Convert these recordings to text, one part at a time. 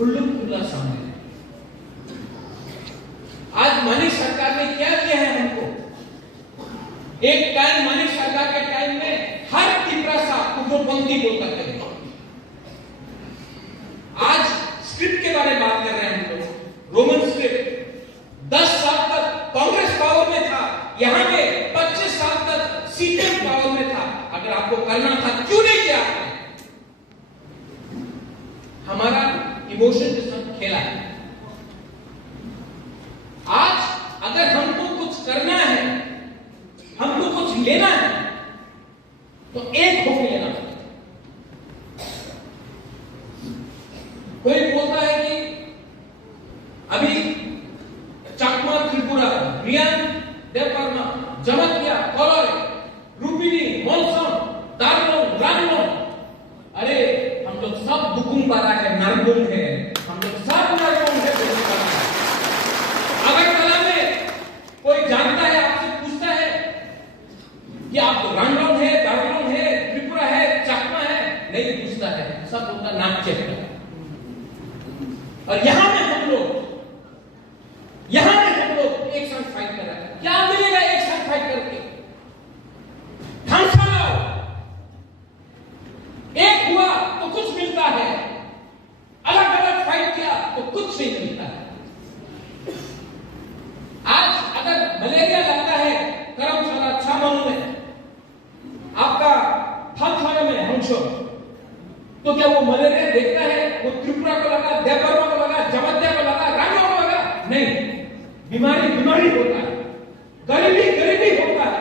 खुल्ला सामने। आज मानिक सरकार ने क्या किया है हमको? एक टाइम मानिक सरकार के टाइम में हर तिपरा साहब उग्रपंथी बोलता थे। आज स्क्रिप्ट के बारे में बात कर रहे हैं हम लोग। रोमन स्क्रिप्ट 10 साल तक कांग्रेस पावर में था, यहां पे 25 साल तक सीपीएम पावर में था। अगर आपको करना था क्यों नहीं किया? हमारा इमोशन के साथ खेला है। आज अगर हमको कुछ करना है, हमको कुछ लेना है, तो एक होकर लेना पड़ता। कोई बोलता है कि अभी चाकमा, त्रिपुरा, रियान, देवबर्मा, जमतिया, कोलोरे, रूपिनी, मोलसम, दार्लोंग, रामलोंग, अरे हम लोग सब दुकुम्बारा है, नरगुम है, हम लोग सब नरगुम है। अगर कला में कोई जानता है, आपसे पूछता है कि आप तो रामलोंग है, दार्लोंग है, त्रिपुरा है, चाकमा है, नहीं पूछता है, सब उनका नाम चेक करता है। और यहां में हम लोग एक साथ फाइट कर रहे हैं। क्या मिलेगा एक साथ फाइट करके? ढांचा लाओ, एक हुआ तो कुछ मिलता है, अलग अलग फाइट किया तो कुछ नहीं मिलता है। आज अगर मलेरिया लगता है करमशाला, छामाऊ में, आपका थालथाना में, हमशो, तो क्या वो मलेरिया देखता है वो त्रिपुरा को लगा, देवबर्मा को लगा, जमतिया को लगा, रामलोंग को लगा? नहीं, बीमारी होता है, गरीबी होता है।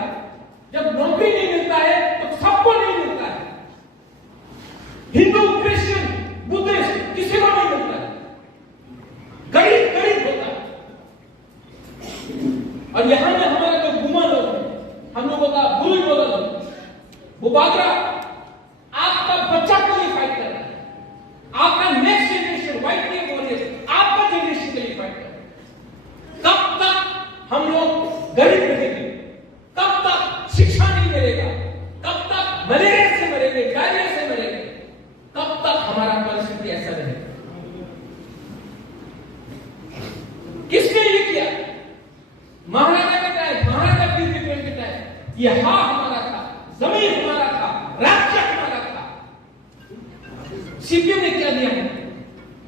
जब नौकरी नहीं मिलता है तो सबको नहीं मिलता है। हिंदू, क्रिश्चियन, बुद्धिस्ट, किसी को नहीं मिलता है। गरीब होता है। और यहां में हमारे जो गुमा लोग हैं, हम लोगों का बुरी बोला लोग, वो बागरा आपका बच्चा के लिए फाइट कर रहा है, आपका नेक्स्ट जनरेशन, व्हाइट के वॉरियर्स, आपका जनरेशन के लिए फाइट कर रहा है। कब तक हम लोग गरीब रहेंगे? कब तक शिक्षा नहीं मिलेगा? कब तक मलेरिया से मरेंगे, डायरिया से मरेंगे? कब तक हमारा परिस्थिति ऐसा रहेगा? किसने ये किया? महाराजा के टाइम, महाराजा वीर के टाइम ये हमारा था, जमीन हमारा था, राज्य हमारा था। सीपीएम ने क्या दिया?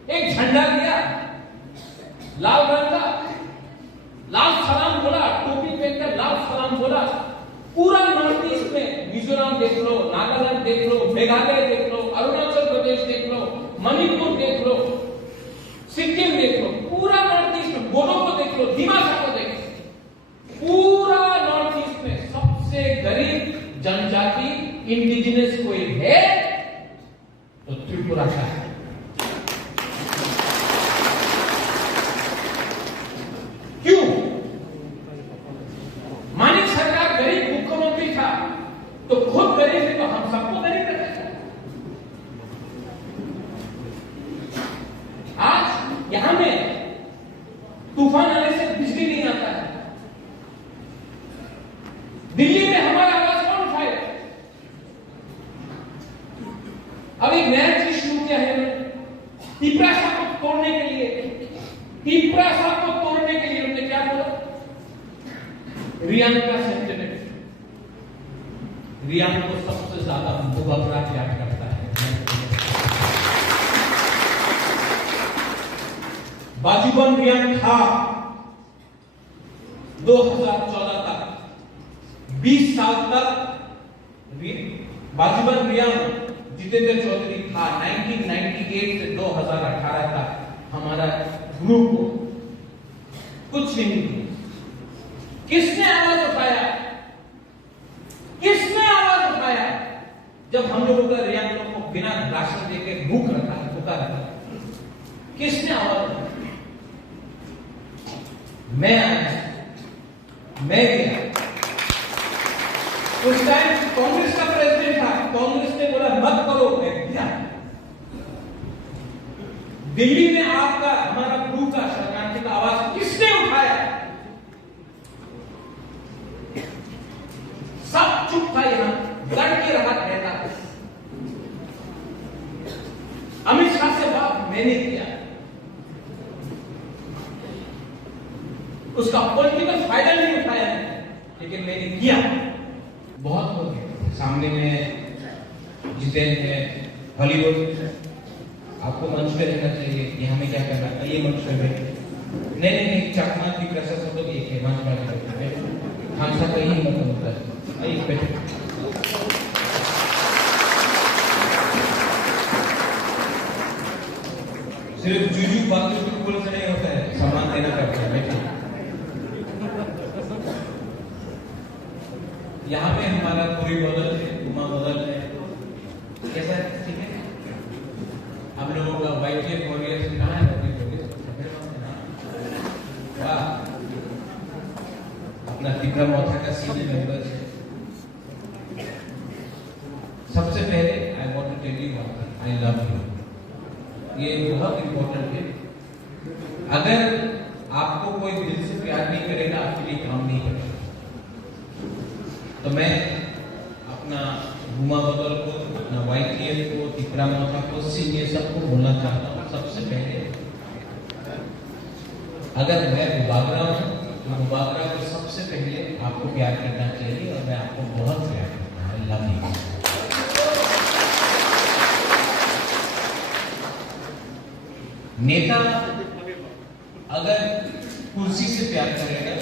एक झंडा दिया, लाल रंग का, लाल सलाम बोला, टोपी पहनकर लाल सलाम बोला। पूरा नॉर्थ ईस्ट में मिजोरम देख लो, नागालैंड देख लो, मेघालय देख लो, अरुणाचल प्रदेश देख लो, मणिपुर देख लो, सिक्किम देख लो, पूरा नॉर्थ ईस्ट में, बोडो को देख लो, दिमाग को देख लो, पूरा नॉर्थ ईस्ट में सबसे गरीब जनजाति इंडिजिनस कोई है तो त्रिपुरा का है। क्यों? मानिक सरकार गरीब मुख्यमंत्री था तो खुद गरीब है, तो हम सबको गरीब रखेगा। आज यहां में तूफान आने से बिजली नहीं आता है। दिल्ली में हमारा आवाज कौन उठाएगा? अब एक नया चीज शुरू किया है तिपरा साहब को तोड़ने के लिए। तिपरा साहब को तोड़ने के लिए उन्होंने क्या बोला? रियान का सेंटिमेंट, रियान को सबसे ज्यादा मुबाबरा याद करता है। बाजूबन रियान था 2014 तक, 20 साल तक बाजूबन रियान जितेंद्र चौधरी था। 1998 से 2018 तक हमारा ग्रुप को कुछ नहीं। किसने आवाज उठाया? किसने आवाज उठाया? जब हम लोगों का रियान लोग को बिना राशन देके भूख रखा था, किसने आवाज उठाया? मैं आया, मैं गया। उस टाइम कांग्रेस का प्रेसिडेंट था, कांग्रेस ने बोला मत करो, मैं गया। दिल्ली में आपका, हमारा ग्रुप का शरणार्थी का आवाज किसने उठाया? सब चुप था, यहां लड़ के रहा रहता था। अमित शाह से बात मैंने किया, उसका पॉलिटिकल फायदा नहीं उठाया, लेकिन मैंने किया। बहुत हो गया, सामने में जितेंद्र है, हॉलीवुड, आपको मंच पे रहना चाहिए कि हमें क्या करना है, ये मंच पे बैठे। नहीं, चकमा की प्रशा सब लोग एक है, मंच पे बैठे, हम सब कहीं हिम्मत होता है, एक बैठे। सिर्फ जूजू बातों की बोल से नहीं होता है, सम्मान देना पड़ता है। बैठे। यहाँ पे हमारा पूरी बदल है, उमा बदल है, कैसा है? ठीक है। हम लोगों का वाइट वॉरियर्स कहाँ है? वाह, अपना तिब्रा मोथा का सीनियर मेंबर है। सबसे पहले I want to tell you I love you. ये बहुत इंपॉर्टेंट है। अगर आपको कोई दिल से प्यार नहीं करेगा, आपके लिए काम नहीं करेगा। तो मैं अपना घुमा बदल को, अपना YTF को, तिब्रा मोथा को, सीनियर सबको बोलना चाहता हूँ। सबसे पहले अगर मैं मुबागरा हूँ तो मुबागरा को सबसे पहले आपको प्यार करना चाहिए, और मैं आपको बहुत प्यार करता हूँ। Love you. नेता अगर कुर्सी से प्यार करेगा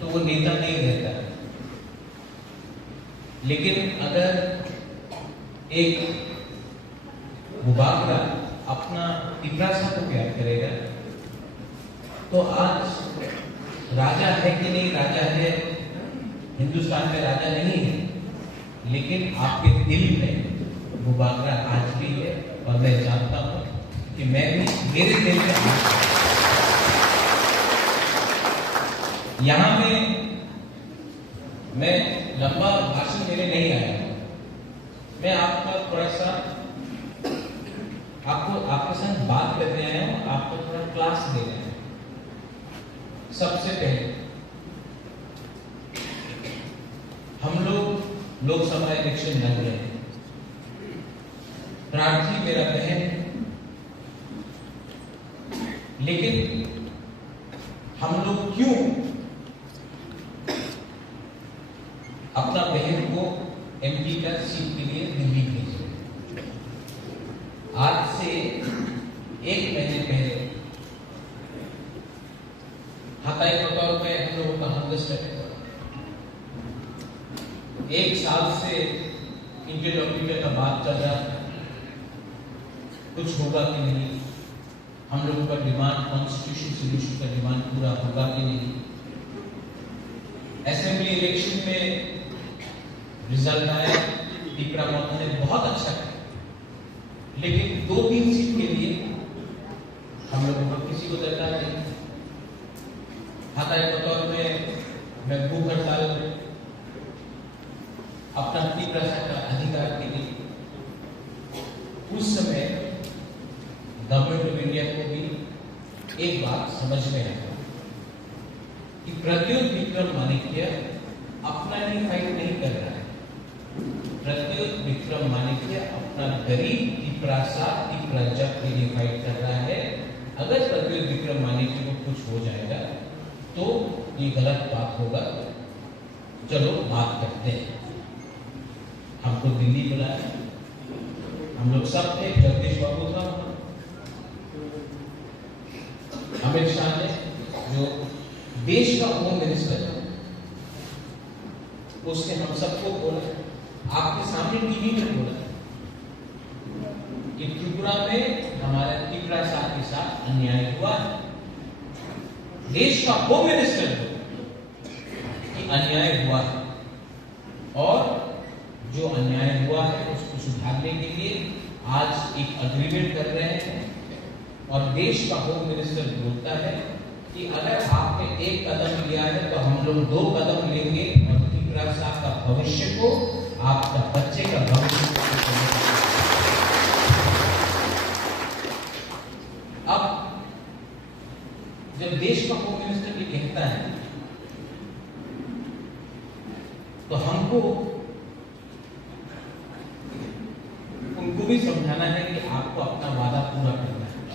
तो वो नेता नहीं रहता, लेकिन अगर एक मुबागरा अपना तिब्रासा को प्यार करेगा तो आज राजा है कि नहीं राजा है, हिंदुस्तान में राजा नहीं है, लेकिन आपके दिल में मुबागरा आज भी है। और मैं जानता हूं कि मैं भी, मेरे दिल में यहां में मैं लंबा भाषण देने नहीं आया, मैं आपका थोड़ा सा आपके साथ बात करने आया हूं, आपको थोड़ा क्लास देना है। सबसे पहले हम लोग लोकसभा इलेक्शन लड़ रहे हैं। प्रार्थी मेरा बहन है, लेकिन हम लोग क्यों अपना बहन को MP का सीट के लिए दिल्ली भेजे? आज से 1 महीने पहले हाथाई प्रताप में हम लोगों का हमदस्त है। 1 साल से इंटर का बात चल रहा था, कुछ होगा कि नहीं, हम लोगों का डिमांड कॉन्स्टिट्यूशन सोल्यूशन का डिमांड पूरा होगा कि नहीं। असेंबली इलेक्शन में रिजल्ट आया, तिब्रा मोथा ने बहुत अच्छा किया, लेकिन 2-3 सीट के लिए हम लोगों को किसी को देता नहीं। हाथाई प्रताप में मैं भूख हड़ताल अपना तिब्रासा का अधिकार के लिए, उस समय गवर्नमेंट ऑफ इंडिया को भी एक बात समझ में आई कि प्रद्युत विक्रम माणिक्य अपना ही फाइट नहीं कर रहा है। प्रद्युत विक्रम माणिक्य अपना गरीब तिब्रासा तिब्राजा के लिए फाइट कर रहा है। अगर प्रद्युत विक्रम माणिक्य को कुछ हो जाएगा तो ये गलत बात होगा। चलो बात करते हैं। हमको दिल्ली बुलाया, हम लोग सब थे, जगदीश बाबू था, अमित शाह ने, जो देश का होम मिनिस्टर है, उसने हम सबको बोला, आपके सामने टीवी में बोला कि त्रिपुरा में हमारे तिब्रासा के साथ अन्याय हुआ। देश का होम मिनिस्टर कि अन्याय हुआ है, और जो अन्याय हुआ है उसको सुधारने के लिए आज एक अग्रीमेंट कर रहे हैं। और देश का होम मिनिस्टर बोलता है कि अगर आपने 1 कदम लिया है तो हम लोग 2 कदम लेंगे, और तिब्रासा का भविष्य को, आपका बच्चे का भविष्य को। अब जब देश का होम मिनिस्टर ये कहता है तो हमको